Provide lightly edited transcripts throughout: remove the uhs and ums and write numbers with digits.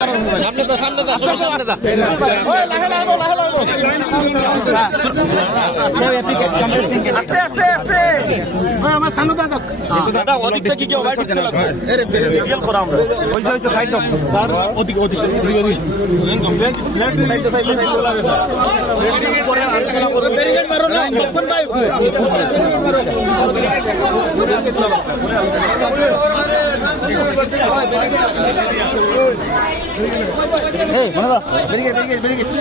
সামনে তো সামনে তো সব সামনে তো ওই লাহে লাহে গো আস্তে আস্তে আস্তে ওই আমার সামনে দাও দাদা ওদিক থেকে কি ওভার চলে আরে রিয়েল করা আমরা ওই সাইড দাও তার ওদিক ওদিক কমপ্লেন সাইড সাইড লাগে রেডি করে আলোচনা করব ব্যারিকেড মারো না ফোন ভাই এই মনে দাও ব্যারিকেড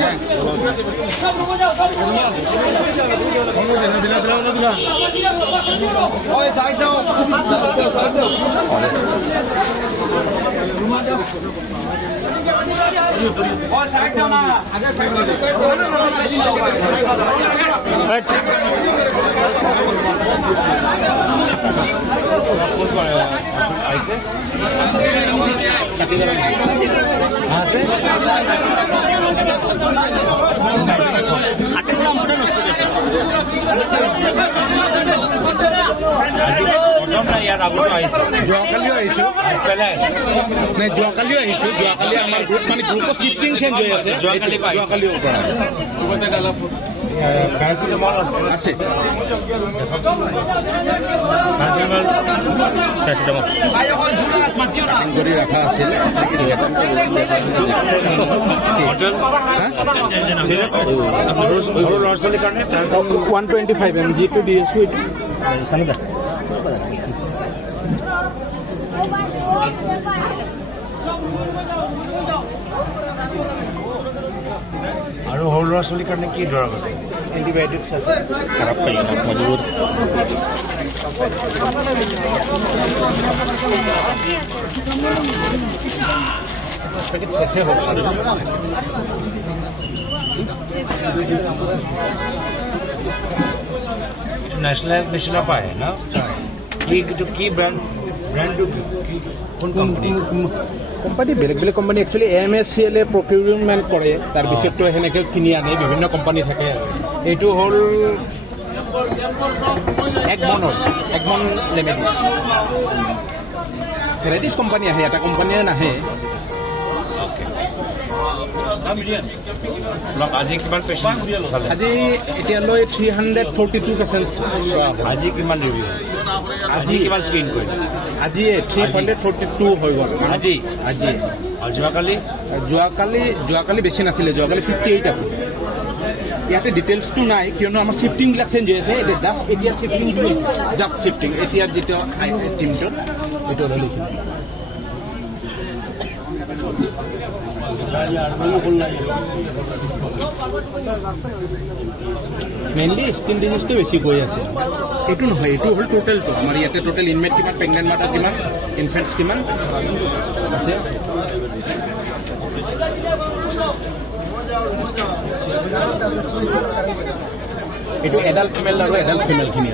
হ্যাঁ ওই সাইড দাও ওই সাইড দাও না আগে সাইড দাও ऐसे हाँ से यार आगो जोकालियो आइछु पहले मैं जोकालियो आइछु जोकाली आमार ग्रुप माने ग्रुप शिफ्टिंग चेंज होय আছে जोकालियो করা ওটা গালা প্যারাসিটামল আছে প্যারাসিটামল করে রাখা আছে হোটেল সিরাপ और लॉर्सन करने 125 mg to ds with samida और होल लॉर्सन करने की ड्रग আছে एंटीबायोटिक्स আছে খারাপ পাই না মজবুত नेशनल मिशन ऑफ है ना की ब्रांड কোন কোম্পানি বেলেগ বেলেগ কোম্পানি একচুয়ালি এমএসসিএল এ প্ৰকিউৰমেণ্ট কৰে তাৰ পিছতো হেনেকে কিনি আনে বিভিন্ন কোম্পানি থাকে এইটো হল একমন লিমিটেড কোম্পানি আহে এটা কোম্পানিয়ে নাহে আজি কিমান পেশেন্ট আজি এতিয়ালৈ 342% আজি কিমান ৰিভিউ আজি কিমান স্ক্ৰিন কৰিলে আজি 342 হৈ গ'ল আজি আৰু যোৱাকালি বেছি নাছিলে যোৱাকালি 58 আছিল ইয়াতে ডিটেইলছটো নাই কিয়নো আমাৰ শিফটিংবিলাক চেঞ্জ হৈ আছে এতিয়া জাষ্ট শিফটিং এতিয়া যেটো টিমটো এইটো লিখিম মেইনলি স্কিন ডিজিজটো বেছি গৈ আছে এইটো নহয় এইটো হ'ল টোটেলটো আমাৰ ইয়াতে টোটেল ইনমেট কিমান প্ৰেগনেণ্ট মাদাৰ কিমান ইনফেণ্টছ কিমান আছে এইটো এডাল্ট ফিমেল আৰু এডাল্ট ফিমেলখিনি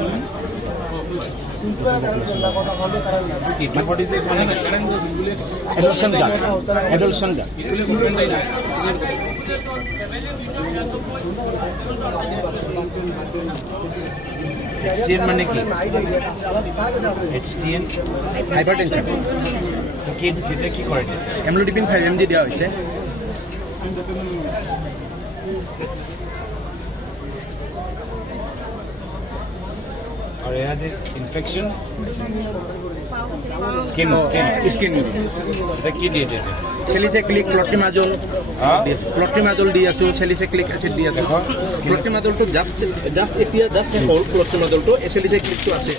adolescent girl HTN মানে কি HTN হাইপারটেনশন কি এটা কি করে এমলোডিপিন 5 mg দেওয়া হয়েছে और यहाँ से इन्फेक्शन स्किन की डेटेड सेलिसाइक्लिक क्लोट्रिमाजोल दी आছো सेलिसाइक्लिक एसिड दी आছো क्लोट्रिमाजोल तो जस्ट एटिया जस्ट होल क्लोट्रिमाजोल तो सेलिसाइक्लिक तो আছে